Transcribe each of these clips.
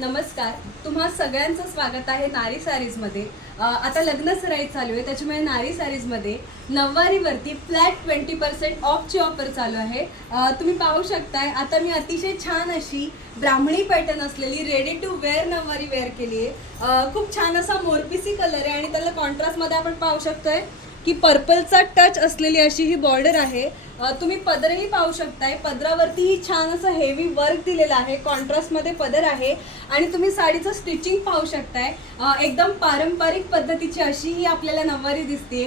नमस्कार. तुम्हा सगळ्यांचं स्वागत आहे नारी सारीजमध्ये. आता लग्न सराई चालू आहे त्याच्यामुळे नारी सारीजमध्ये नऊवारीवरती फ्लॅट ट्वेंटी पर्सेंट ऑफची ऑफर चालू आहे. तुम्ही पाहू शकताय आता मी अतिशय छान अशी ब्राह्मणी पॅटर्न असलेली रेडी टू वेअर नववारी वेअर केली आहे. खूप छान असा मोरपिसी कलर आहे आणि त्याला कॉन्ट्रास्टमध्ये आपण पाहू शकतोय. की पर्पलचा टच असलेली अशी ही बॉर्डर आहे. तुम्ही पदरही पाहू शकताय. पदरावरती ही छान असं हेवी वर्क दिलेलं आहे. कॉन्ट्रास्टमध्ये पदर आहे. आणि तुम्ही साडीचं स्टिचिंग पाहू शकताय. एकदम पारंपरिक पद्धतीची अशी ही आपल्याला नऊवारी दिसते.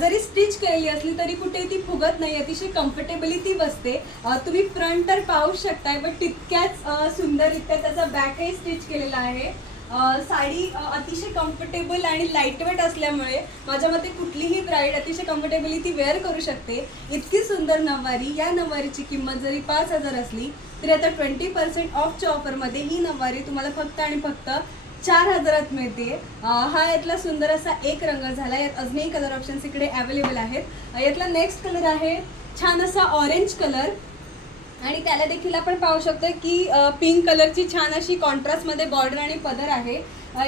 जरी स्टिच केलेली असली तरी कुठे ती फुगत नाही. अतिशय कम्फर्टेबली ती बसते. तुम्ही फ्रंट तर पाहू शकताय बट तितक्याच सुंदररित्या त्याचा बॅकही स्टिच केलेला आहे. साडी अतिशय कम्फर्टेबल आणि लाईटवेट असल्यामुळे माझ्या मते कुठलीही ब्राईड अतिशय कम्फर्टेबली ती वेअर करू शकते. इतकी सुंदर नऊवारी या नऊवारीची किंमत जरी पाच हजार असली तरी आता ट्वेंटी पर्सेंट ऑफच्या ऑफरमध्ये ही नऊवारी तुम्हाला फक्त आणि फक्त चार हजारात मिळते. हा यातला सुंदर असा एक रंग झाला. यात अजूनही कलर ऑप्शन्स इकडे अवेलेबल आहेत. यातला नेक्स्ट कलर आहे छान असा ऑरेंज कलर आणि त्याला देखील आपण पाहू शकतो की पिंक कलरची छान अशी कॉन्ट्रास्टमध्ये बॉर्डर आणि पदर आहे.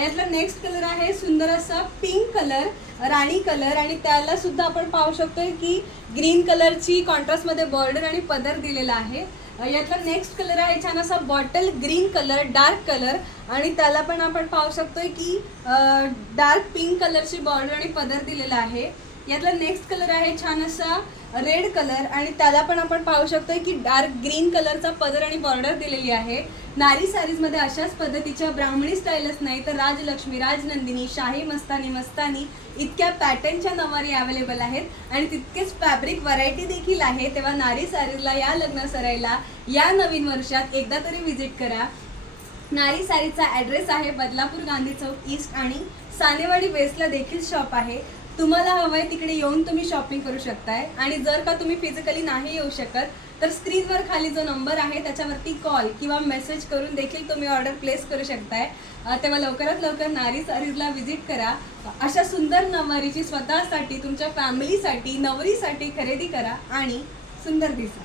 यातला नेक्स्ट कलर आहे सुंदर असा पिंक कलर राणी कलर आणि त्याला सुद्धा आपण पाहू शकतोय की ग्रीन कलरची कॉन्ट्रास्टमध्ये बॉर्डर आणि पदर दिलेला आहे. यातला नेक्स्ट कलर आहे छान असा bottle green colour dark colour आणि त्याला पण आपण पाहू शकतोय की डार्क पिंक कलरची बॉर्डर आणि पदर दिलेला आहे. यातला नेक्स्ट कलर आहे छान असा रेड कलर आणि त्याला पण आपण पाहू शकतो की डार्क ग्रीन कलरचा पदर आणि बॉर्डर दिलेली आहे. नारी सारीजमध्ये अशाच पद्धतीच्या ब्राह्मणी स्टाईलच नाही तर राजलक्ष्मी राजनंदिनी शाही मस्तानी मस्तानी इतक्या पॅटर्नच्या नवारी अवेलेबल आहेत. आणि तितकेच फॅब्रिक व्हरायटी देखील आहे. तेव्हा नारी सारीजला या लग्न सरायला या नवीन वर्षात एकदा तरी व्हिजिट करा. नारी सारीचा ॲड्रेस आहे बदलापूर गांधी चौक ईस्ट आणि सानेवाडी वेस्टला देखील शॉप आहे. तुम्हाला हवंय तिकडे येऊन तुम्ही शॉपिंग करू शकताय. आणि जर का तुम्ही फिजिकली नाही येऊ शकत तर स्क्रीनवर खाली जो नंबर आहे त्याच्यावरती कॉल किंवा मेसेज करून देखील तुम्ही ऑर्डर प्लेस करू शकताय. तेव्हा लवकरात लवकर नारी सारीजला व्हिजिट करा. अशा सुंदर नववारीची स्वतःसाठी तुमच्या फॅमिलीसाठी नवरीसाठी खरेदी करा आणि सुंदर दिसा.